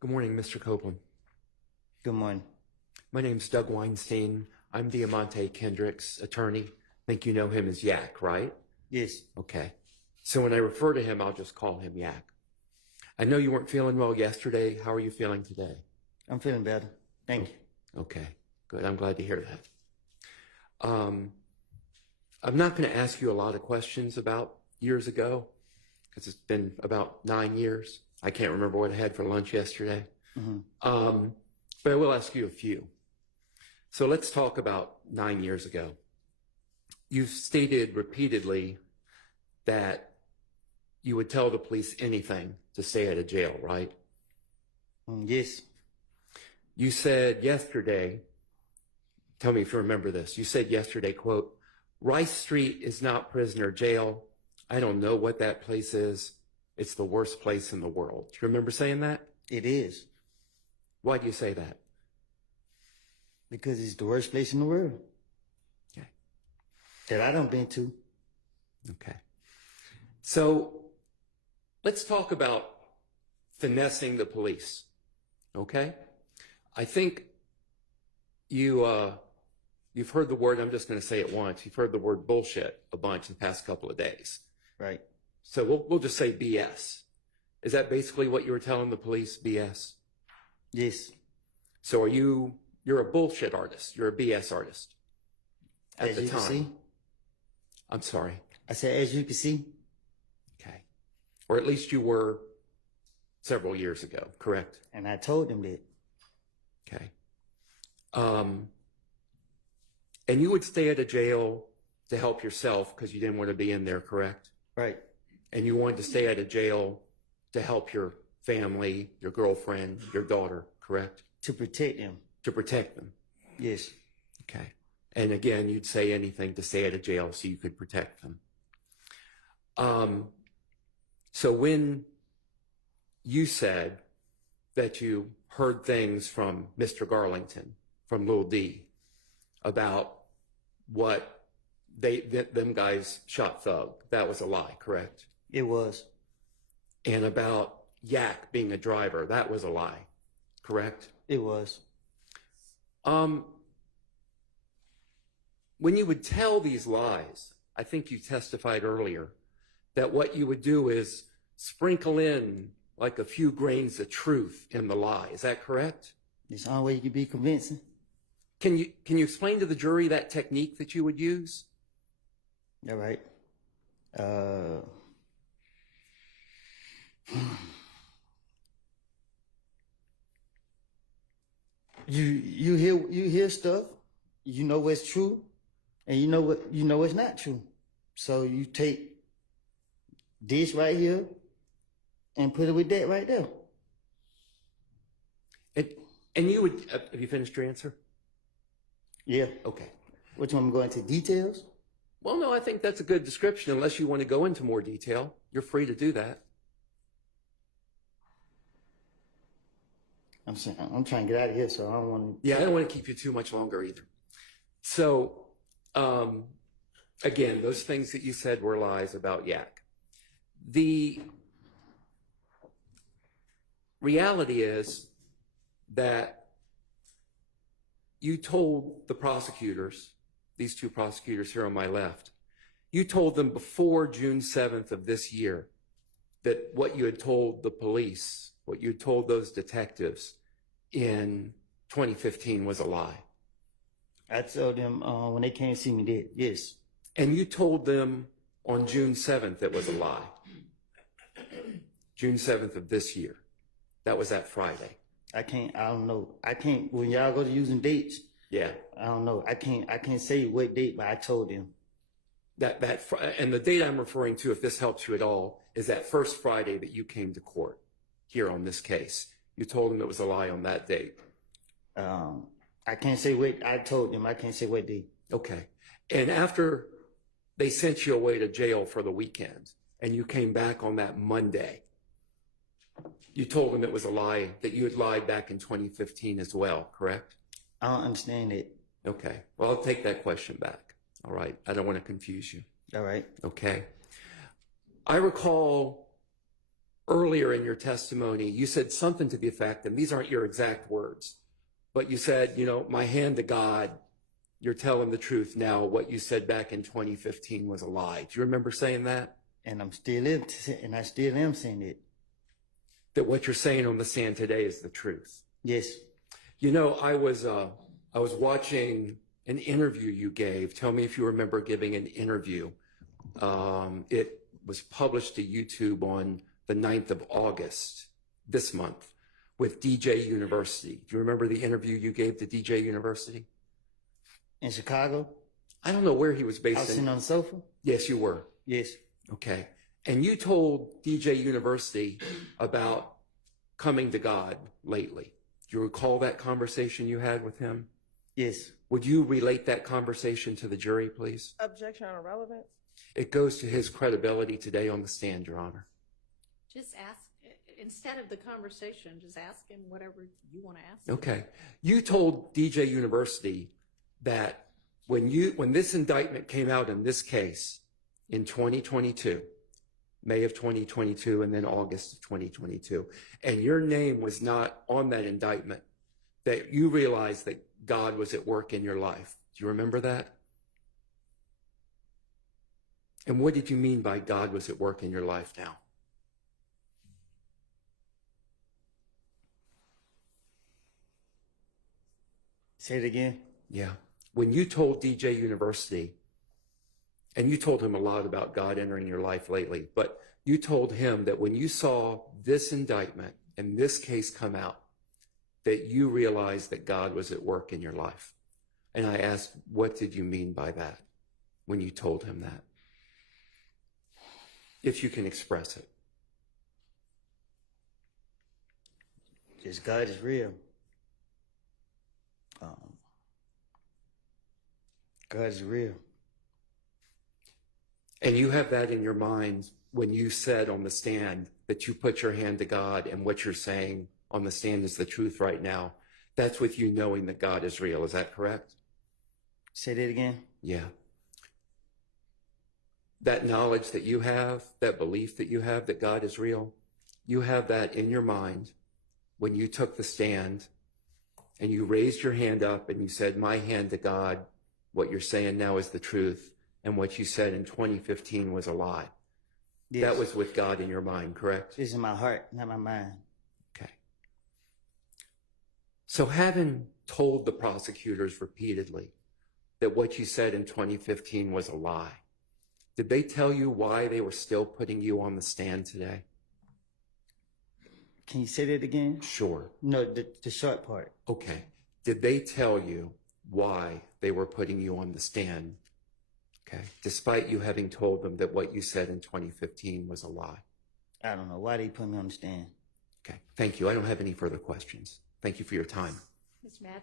Good morning, Mr. Copeland. Good morning. My name's Doug Weinstein. I'm Deamonte Kendrick's attorney. I think you know him as Yak, right? Yes. Okay. So when I refer to him, I'll just call him Yak. I know you weren't feeling well yesterday. How are you feeling today? I'm feeling better. Thank you. Okay, good. I'm glad to hear that. I'm not going to ask you a lot of questions about years ago because it's been about 9 years. I can't remember what I had for lunch yesterday. But I will ask you a few. So let's talk about 9 years ago. You've stated repeatedly that you would tell the police anything to stay out of jail, right? Yes. You said yesterday, tell me if you remember this, you said yesterday, quote, Rice Street is not prisoner jail. I don't know what that place is. It's the worst place in the world. Do you remember saying that? It is. Why do you say that? Because it's the worst place in the world. Okay. That I done been to. Okay. So let's talk about finessing the police. Okay? I think you've heard the word, I'm just going to say it once, you've heard the word bullshit a bunch the past couple of days. Right. So we'll just say BS. Is that basically what you were telling the police, BS? Yes. So you're a bullshit artist, you're a BS artist at As the you can time. see. I'm sorry. I said, as you can see. Okay. Or at least you were several years ago, correct? And I told them that. Okay. And you would stay at a jail to help yourself because you didn't want to be in there, correct? Right. And you wanted to stay at a jail to help your family, your girlfriend, your daughter, correct? To protect them. To protect them. Yes. Okay. And again, you'd say anything to stay at a jail so you could protect them. So when you said that you heard things from Mr. Garlington, from Lil D, about what them guys shot Thug, that was a lie, correct? It was. And about Yak being a driver, that was a lie, correct? It was. When you would tell these lies, I think you testified earlier that what you would do is sprinkle in like a few grains of truth in the lie. Is that correct? It's the only way you can be convincing. Can you explain to the jury that technique that you would use? All right. You hear stuff, you know what's true, and you know what's not true. So you take this right here and put it with that right there. And you would, have you finished your answer? Yeah. Okay. Which one, I'm going into details? Well, no, I think that's a good description. Unless you want to go into more detail, you're free to do that. I'm trying to get out of here, so I don't want to. Yeah, I don't want to keep you too much longer either. So, again, those things that you said were lies about Yak. The reality is that you told the prosecutors, these two prosecutors here on my left, you told them before June 7th of this year that what you had told the police, what you had told those detectives in 2015 was a lie. I told them when they came to see me that, yes. And you told them on June 7th it was a lie. June 7th of this year. That was that Friday. I don't know. When y'all go to using dates, yeah, I don't know. I can't say what date, but I told them. And the date I'm referring to, if this helps you at all, is that first Friday that you came to court here on this case. You told them it was a lie on that date. I can't say what I told them. I can't say what date. Okay. And after they sent you away to jail for the weekend and you came back on that Monday, you told them it was a lie, that you had lied back in 2015 as well, correct? I don't understand it. Okay. Well, I'll take that question back. All right. I don't want to confuse you. All right. Okay. I recall earlier in your testimony, you said something to the effect, and these aren't your exact words, but you said, you know, my hand to God, you're telling the truth now. What you said back in 2015 was a lie. Do you remember saying that? And I still am saying it. That what you're saying on the stand today is the truth. Yes. You know, I was watching an interview you gave. Tell me if you remember giving an interview. It was published to YouTube on the 9th of August this month with DJ University. Do you remember the interview you gave to DJ University? In Chicago? I don't know where he was based. I was sitting on the sofa? Yes, you were. Yes. Okay. And you told DJ University about coming to God lately. Do you recall that conversation you had with him? Yes. Would you relate that conversation to the jury, please? Objection on irrelevance. It goes to his credibility today on the stand, Your Honor. Just ask, instead of the conversation, just ask him whatever you want to ask him. Okay. You told DJ University that when this indictment came out in this case in 2022, May of 2022 and then August of 2022, and your name was not on that indictment, that you realized that God was at work in your life. Do you remember that? And what did you mean by God was at work in your life now? Say it again. Yeah. When you told DJ University, and you told him a lot about God entering your life lately, but you told him that when you saw this indictment and this case come out, that you realized that God was at work in your life. And I asked, what did you mean by that when you told him that? If you can express it. Just God is real. God is real. And you have that in your mind when you said on the stand that you put your hand to God and what you're saying on the stand is the truth right now. That's with you knowing that God is real. Is that correct? Say that again. Yeah. That knowledge that you have, that belief that you have that God is real, you have that in your mind when you took the stand and you raised your hand up and you said, my hand to God, what you're saying now is the truth. And what you said in 2015 was a lie. Yes. That was with God in your mind, correct? It's in my heart, not my mind. Okay. So having told the prosecutors repeatedly that what you said in 2015 was a lie, did they tell you why they were still putting you on the stand today? Can you say that again? Sure. No, the short part. Okay. Did they tell you why they were putting you on the stand? Okay. Despite you having told them that what you said in 2015 was a lie. I don't know why they put me on the stand. Okay. Thank you. I don't have any further questions. Thank you for your time. Ms. Matthews?